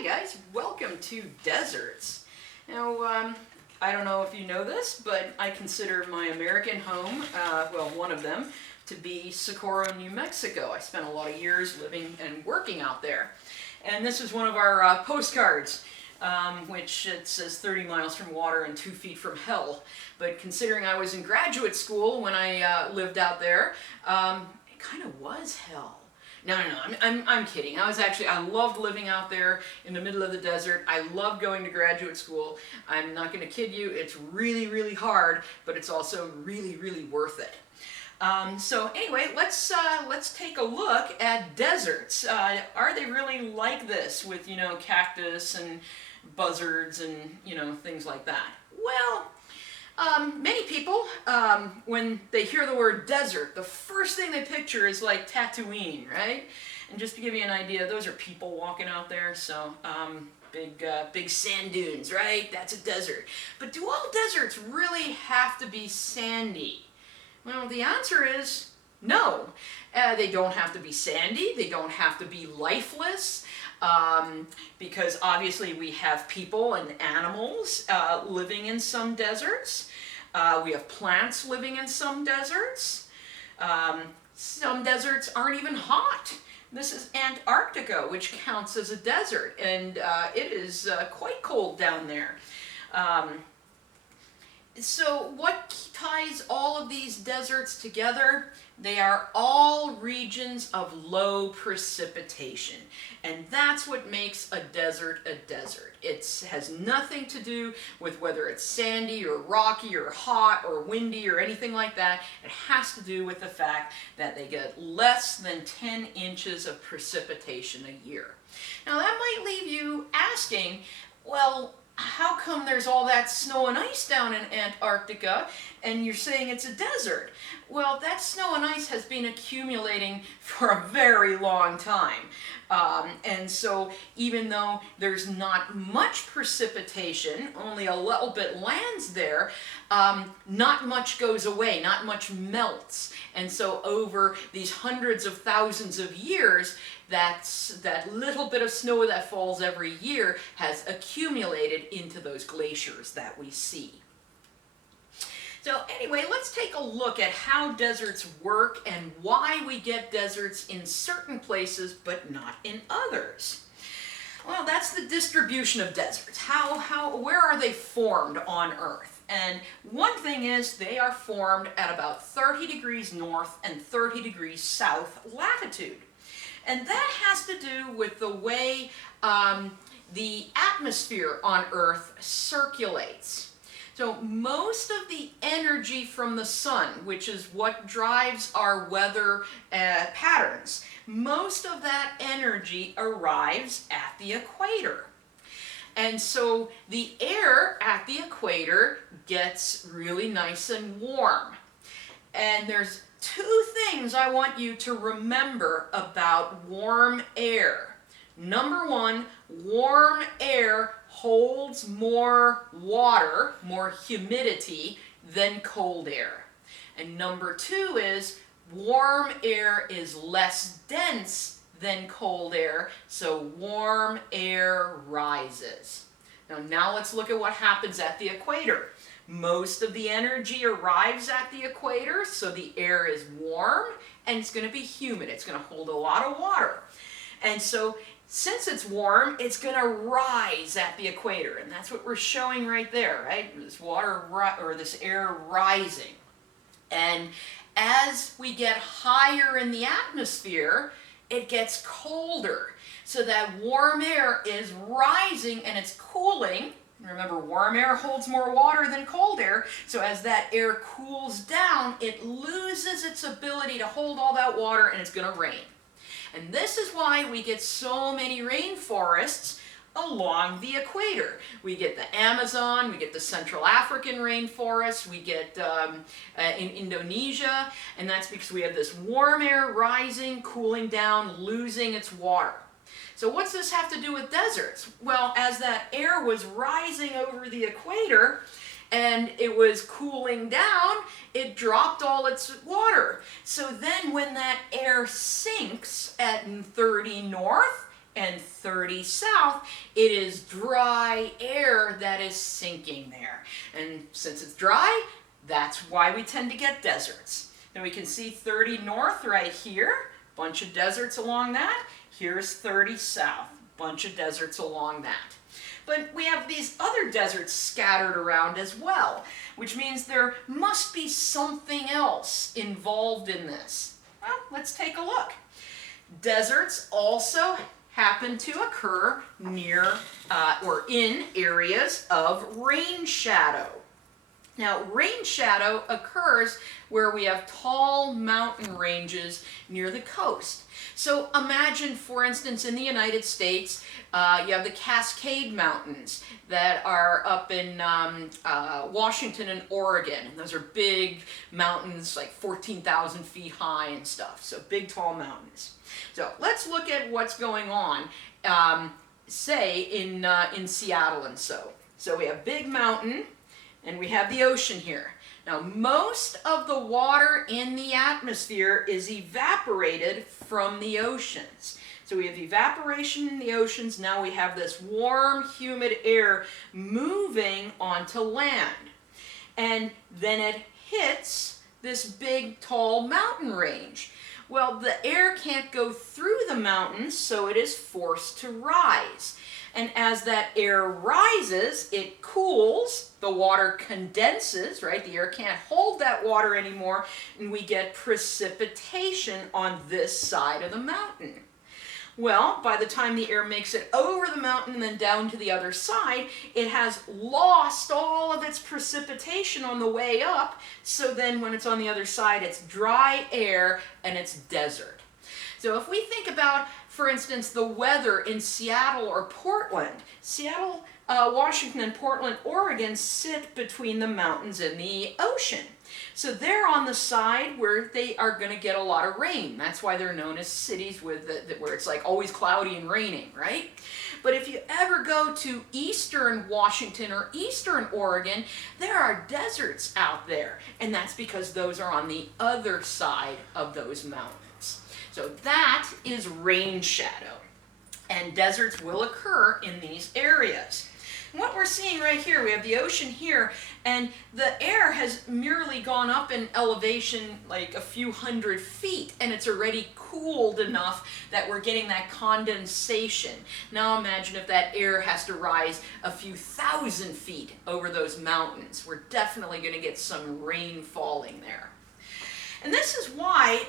Hi guys, welcome to deserts. Now, I don't know if you know this, but I consider my American home, well, one of them, to be Socorro, New Mexico. I spent a lot of years living and working out there. And this is one of our postcards, which it says 30 miles from water and 2 feet from hell. But considering I was in graduate school when I lived out there, it kind of was hell. No, I'm kidding. I loved living out there in the middle of the desert. I loved going to graduate school. I'm not going to kid you, it's really, really hard, but it's also really, really worth it. So anyway, let's take a look at deserts. Are they really like this with, cactus and buzzards and, things like that? Well, many people, when they hear the word desert, the first thing they picture is like Tatooine, right? And just to give you an idea, those are people walking out there, so big sand dunes, right? That's a desert. But do all deserts really have to be sandy? Well, the answer is no. They don't have to be sandy, they don't have to be lifeless. Because obviously we have people and animals living in some deserts. We have plants living in some deserts. Some deserts aren't even hot. This is Antarctica, which counts as a desert, and it is quite cold down there. So what ties all of these deserts together? They are all regions of low precipitation. And that's what makes a desert a desert. It has nothing to do with whether it's sandy or rocky or hot or windy or anything like that. It has to do with the fact that they get less than 10 inches of precipitation a year. Now that might leave you asking, well, how come there's all that snow and ice down in Antarctica and you're saying it's a desert? Well, that snow and ice has been accumulating for a very long time. And so even though there's not much precipitation, only a little bit lands there, not much goes away, not much melts. And so over these hundreds of thousands of years, that little bit of snow that falls every year has accumulated into those glaciers that we see. So anyway, let's take a look at how deserts work and why we get deserts in certain places but not in others. Well, that's the distribution of deserts. Where are they formed on Earth? And one thing is they are formed at about 30 degrees north and 30 degrees south latitude. And that has to do with the way the atmosphere on Earth circulates. So most of the energy from the sun, which is what drives our weather patterns, most of that energy arrives at the equator. And so the air at the equator gets really nice and warm. And there's two things I want you to remember about warm air. Number one, warm air holds more water, more humidity, than cold air. And number two is warm air is less dense than cold air, so warm air rises. Now let's look at what happens at the equator. Most of the energy arrives at the equator, so the air is warm and it's going to be humid. It's going to hold a lot of water. And so since it's warm, it's going to rise at the equator, and that's what we're showing right there, right? This water or this air rising. And as we get higher in the atmosphere, it gets colder. So that warm air is rising and it's cooling. Remember, warm air holds more water than cold air, so as that air cools down, it loses its ability to hold all that water and it's going to rain. And this is why we get so many rainforests along the equator. We get the Amazon, we get the Central African rainforest, we get in Indonesia, and that's because we have this warm air rising, cooling down, losing its water. So what's this have to do with deserts? Well, as that air was rising over the equator, and it was cooling down, it dropped all its water. So then when that air sinks at 30 north and 30 south, it is dry air that is sinking there. And since it's dry, that's why we tend to get deserts. Now we can see 30 north right here, bunch of deserts along that. Here's 30 south, bunch of deserts along that. But we have these other deserts scattered around as well, which means there must be something else involved in this. Well, let's take a look. Deserts also happen to occur near or in areas of rain shadow. Now, rain shadow occurs where we have tall mountain ranges near the coast. So imagine, for instance, in the United States, you have the Cascade Mountains that are up in Washington and Oregon. And those are big mountains, like 14,000 feet high and stuff. So big, tall mountains. So let's look at what's going on, say, in Seattle and so. So we have big mountain, and we have the ocean here. Now, most of the water in the atmosphere is evaporated from the oceans. So we have evaporation in the oceans. Now we have this warm, humid air moving onto land. And then it hits this big, tall mountain range. Well, the air can't go through the mountains, so it is forced to rise. And as that air rises, it cools, the water condenses, right? The air can't hold that water anymore, and we get precipitation on this side of the mountain. Well, by the time the air makes it over the mountain and then down to the other side, it has lost all of its precipitation on the way up, so then when it's on the other side, it's dry air and it's desert. So if we think about, for instance, the weather in Seattle or Portland, Seattle, Washington, and Portland, Oregon sit between the mountains and the ocean. So they're on the side where they are going to get a lot of rain. That's why they're known as cities with where it's like always cloudy and raining, right? But if you ever go to eastern Washington or eastern Oregon, there are deserts out there. And that's because those are on the other side of those mountains. So that is rain shadow. And deserts will occur in these areas. And what we're seeing right here, we have the ocean here, and the air has merely gone up in elevation like a few hundred feet, and it's already cooled enough that we're getting that condensation. Now imagine if that air has to rise a few thousand feet over those mountains. We're definitely going to get some rain falling there. And this is why,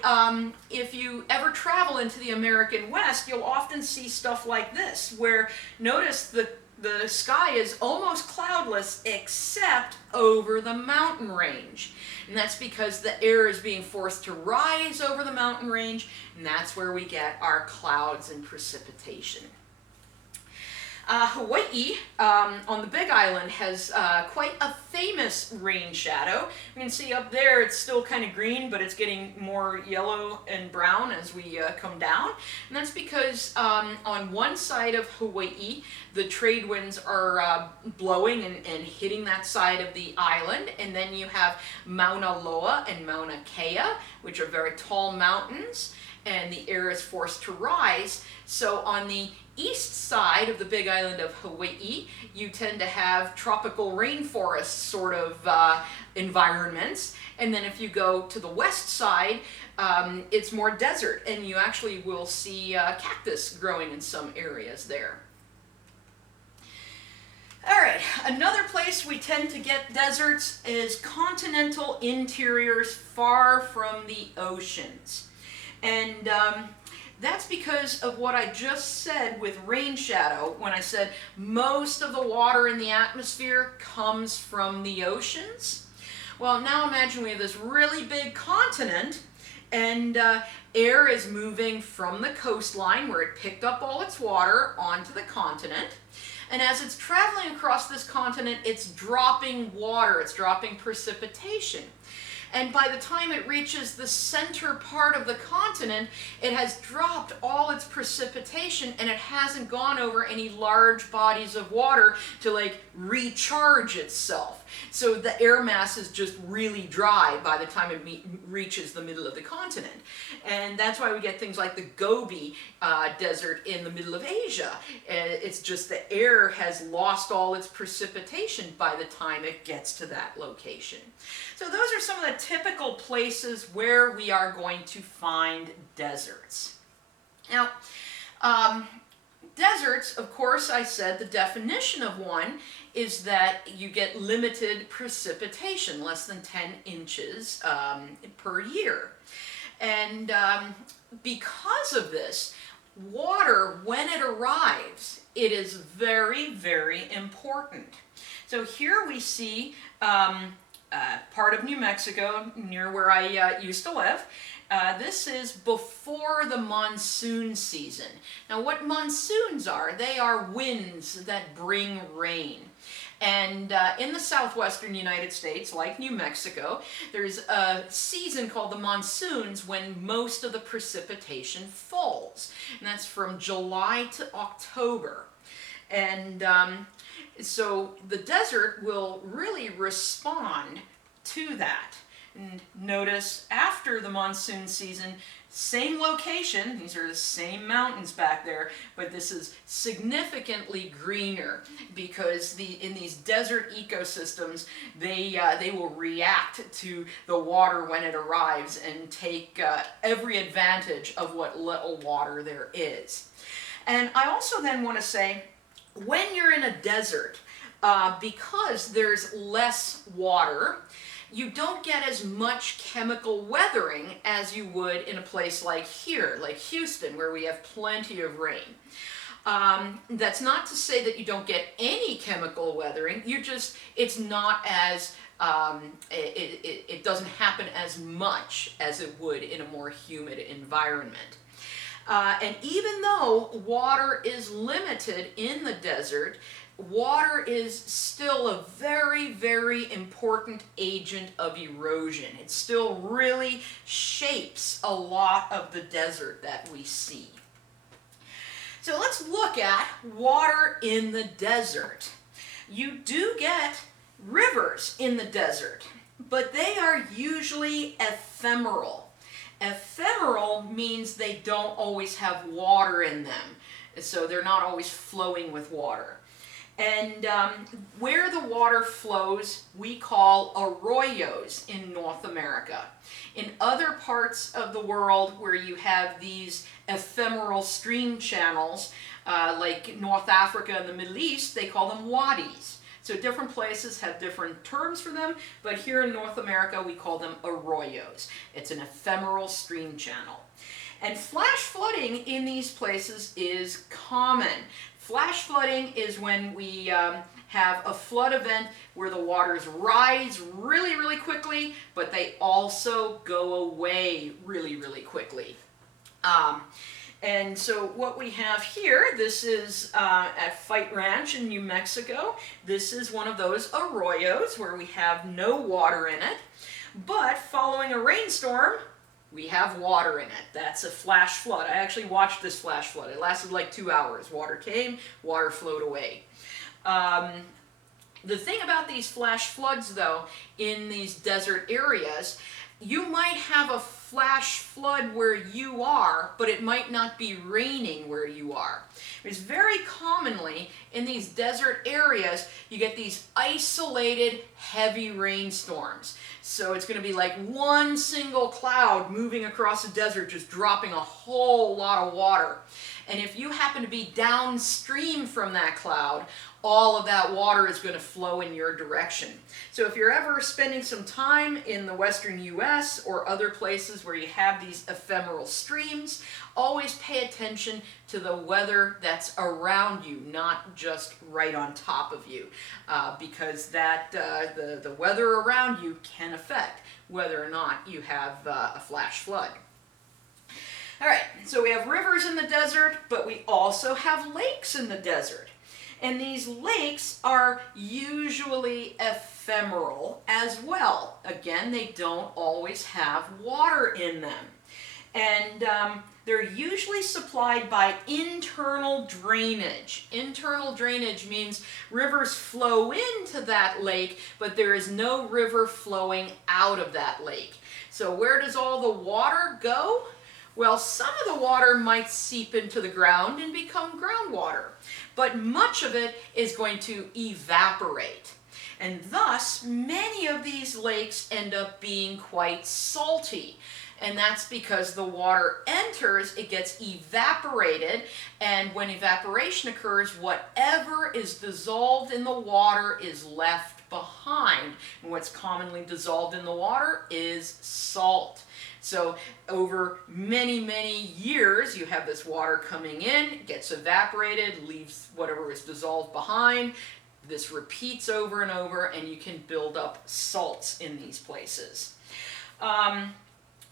if you ever travel into the American West, you'll often see stuff like this, where notice the sky is almost cloudless except over the mountain range. And that's because the air is being forced to rise over the mountain range, and that's where we get our clouds and precipitation. Hawaii, on the Big Island, has quite a famous rain shadow. You can see up there it's still kind of green, but it's getting more yellow and brown as we come down. And that's because on one side of Hawaii, the trade winds are blowing and hitting that side of the island. And then you have Mauna Loa and Mauna Kea, which are very tall mountains, and the air is forced to rise. So on the east side of the Big Island of Hawaii, you tend to have tropical rainforest sort of environments. And then if you go to the west side, it's more desert, and you actually will see cactus growing in some areas there. All right, another place we tend to get deserts is continental interiors far from the oceans. And that's because of what I just said with rain shadow, when I said most of the water in the atmosphere comes from the oceans. Well, now imagine we have this really big continent, and air is moving from the coastline where it picked up all its water onto the continent. And as it's traveling across this continent, it's dropping water, it's dropping precipitation. And by the time it reaches the center part of the continent, it has dropped all its precipitation and it hasn't gone over any large bodies of water to like recharge itself. So the air mass is just really dry by the time it reaches the middle of the continent. And that's why we get things like the Gobi Desert in the middle of Asia. It's just the air has lost all its precipitation by the time it gets to that location. So those are some of the typical places where we are going to find deserts. Now, deserts, of course, I said the definition of one is that you get limited precipitation, less than 10 inches per year. And because of this, water, when it arrives, it is very, very important. So here we see part of New Mexico, near where I used to live. This is before the monsoon season. Now what monsoons are, they are winds that bring rain. And in the southwestern United States, like New Mexico, there's a season called the monsoons when most of the precipitation falls. And that's from July to October. And so the desert will really respond to that. And notice after the monsoon season, same location, these are the same mountains back there, but this is significantly greener because in these desert ecosystems, they will react to the water when it arrives and take every advantage of what little water there is. And I also then want to say, when you're in a desert, because there's less water, you don't get as much chemical weathering as you would in a place like here, like Houston, where we have plenty of rain. That's not to say that you don't get any chemical weathering, it's not as, it doesn't happen as much as it would in a more humid environment. And even though water is limited in the desert, water is still a very, very important agent of erosion. It still really shapes a lot of the desert that we see. So let's look at water in the desert. You do get rivers in the desert, but they are usually ephemeral. Ephemeral means they don't always have water in them, so they're not always flowing with water. And where the water flows, we call arroyos in North America. In other parts of the world where you have these ephemeral stream channels, like North Africa and the Middle East, they call them wadis. So different places have different terms for them, but here in North America we call them arroyos. It's an ephemeral stream channel. And flash flooding in these places is common. Flash flooding is when we have a flood event where the waters rise really, really quickly, but they also go away really, really quickly. And so what we have here, this is at Fight Ranch in New Mexico. This is one of those arroyos where we have no water in it, but following a rainstorm, we have water in it. That's a flash flood. I actually watched this flash flood. It lasted like 2 hours. Water came, water flowed away. The thing about these flash floods, though, in these desert areas, you might have a flash flood where you are, but it might not be raining where you are. It's very commonly in these desert areas, you get these isolated heavy rainstorms. So it's going to be like one single cloud moving across the desert, just dropping a whole lot of water. And if you happen to be downstream from that cloud, all of that water is going to flow in your direction. So if you're ever spending some time in the western US or other places where you have these ephemeral streams, always pay attention to the weather that's around you, not just right on top of you, because the weather around you can affect whether or not you have a flash flood. All right, so we have rivers in the desert, but we also have lakes in the desert. And these lakes are usually ephemeral as well. Again, they don't always have water in them. And they're usually supplied by internal drainage. Internal drainage means rivers flow into that lake, but there is no river flowing out of that lake. So where does all the water go? Well, some of the water might seep into the ground and become groundwater, but much of it is going to evaporate. And thus, many of these lakes end up being quite salty. And that's because the water enters, it gets evaporated, and when evaporation occurs, whatever is dissolved in the water is left behind. And what's commonly dissolved in the water is salt. So over many, many years, you have this water coming in, gets evaporated, leaves whatever is dissolved behind. This repeats over and over, and you can build up salts in these places.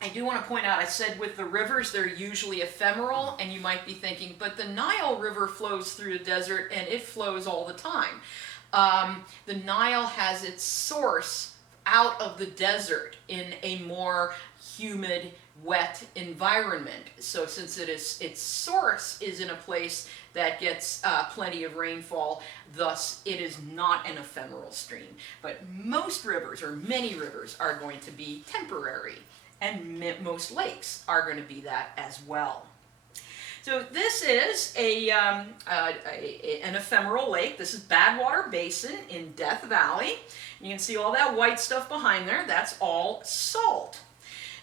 I do want to point out, I said with the rivers, they're usually ephemeral, and you might be thinking, but the Nile River flows through the desert, and it flows all the time. The Nile has its source out of the desert in a more humid, wet environment. So since its source is in a place that gets plenty of rainfall, thus it is not an ephemeral stream. But most rivers, or many rivers, are going to be temporary. And most lakes are going to be that as well. So this is an ephemeral lake. This is Badwater Basin in Death Valley. You can see all that white stuff behind there. That's all salt.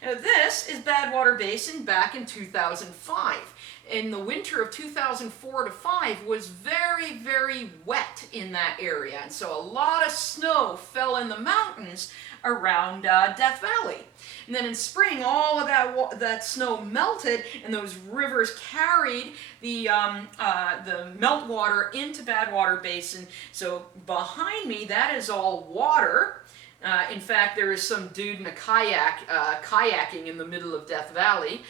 Now this is Badwater Basin back in 2005. In the winter of 2004 to 5 was very, very wet in that area. And so a lot of snow fell in the mountains around Death Valley. And then in spring, all of that snow melted, and those rivers carried the meltwater into Badwater Basin. So behind me, that is all water. In fact, there is some dude in a kayak kayaking in the middle of Death Valley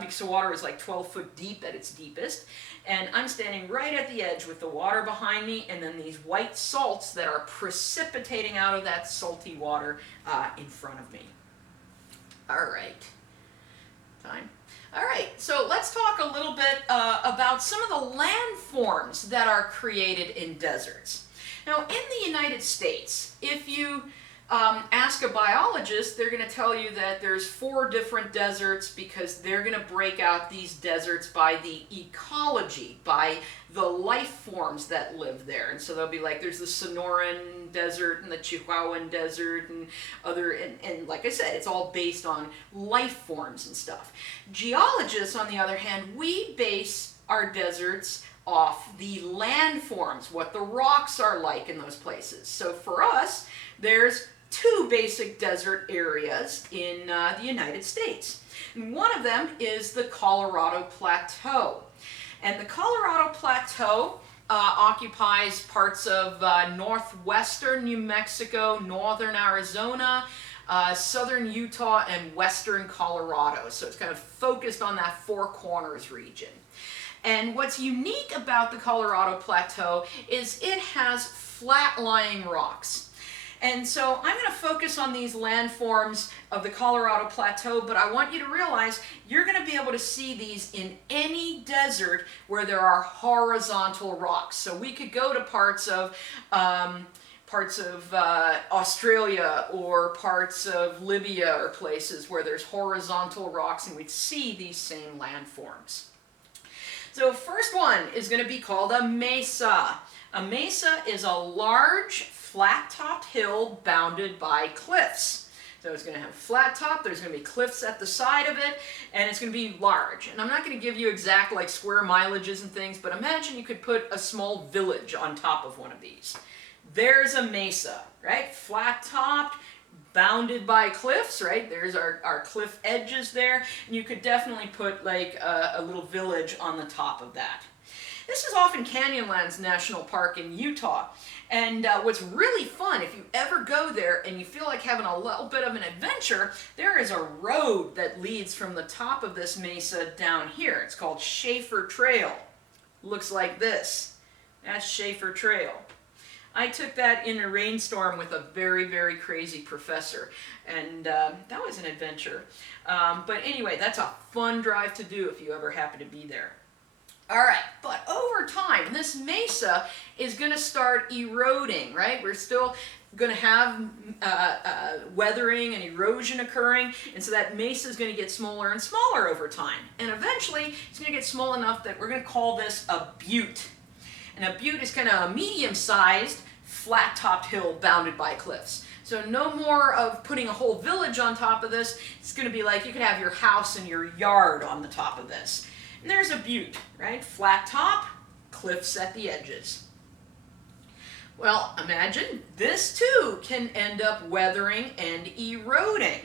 because the water is like 12 foot deep at its deepest. And I'm standing right at the edge with the water behind me, and then these white salts that are precipitating out of that salty water in front of me. All right. Time. All right, so let's talk a little bit about some of the landforms that are created in deserts. Now, in the United States, if you ask a biologist, they're going to tell you that there's 4 different deserts because they're going to break out these deserts by the ecology, by the life forms that live there. And so they'll be like, there's the Sonoran Desert and the Chihuahuan Desert and other, and like I said, it's all based on life forms and stuff. Geologists, on the other hand, we base our deserts off the landforms, what the rocks are like in those places. So for us, there's 2 basic desert areas in the United States. And one of them is the Colorado Plateau. And the Colorado Plateau occupies parts of northwestern New Mexico, northern Arizona, southern Utah, and western Colorado. So it's kind of focused on that Four Corners region. And what's unique about the Colorado Plateau is it has flat-lying rocks. And so I'm going to focus on these landforms of the Colorado Plateau, but I want you to realize you're going to be able to see these in any desert where there are horizontal rocks. So we could go to parts of Australia or parts of Libya or places where there's horizontal rocks, and we'd see these same landforms. So first one is going to be called a mesa. A mesa is a large, flat-topped hill bounded by cliffs. So it's going to have flat top, there's going to be cliffs at the side of it, and it's going to be large. And I'm not going to give you exact like square mileages and things, but imagine you could put a small village on top of one of these. There's a mesa, right? Flat-topped, bounded by cliffs, right? There's our cliff edges there, and you could definitely put like a little village on the top of that. This is off in Canyonlands National Park in Utah. And what's really fun, if you ever go there and you feel like having a little bit of an adventure, there is a road that leads from the top of this mesa down here. It's called Schaefer Trail. Looks like this. That's Schaefer Trail. I took that in a rainstorm with a very, very crazy professor, and that was an adventure. But anyway, that's a fun drive to do if you ever happen to be there. All right, but over time, this mesa is going to start eroding, right? We're still going to have weathering and erosion occurring, and so that mesa is going to get smaller and smaller over time. And eventually, it's going to get small enough that we're going to call this a butte. And a butte is kind of a medium-sized, flat-topped hill bounded by cliffs. So no more of putting a whole village on top of this. It's going to be like you could have your house and your yard on the top of this. And there's a butte, right? Flat top, cliffs at the edges. Well, imagine this too can end up weathering and eroding.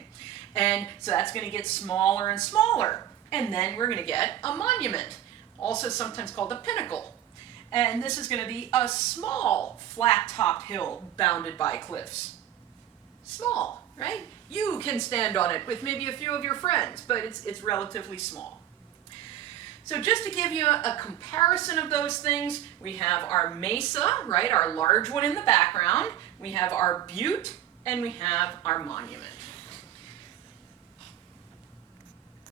And so that's going to get smaller and smaller. And then we're going to get a monument, also sometimes called a pinnacle. And this is going to be a small, flat-topped hill bounded by cliffs. Small, right? You can stand on it with maybe a few of your friends, but it's relatively small. So just to give you a comparison of those things, we have our mesa, right, our large one in the background, we have our butte, and we have our monument.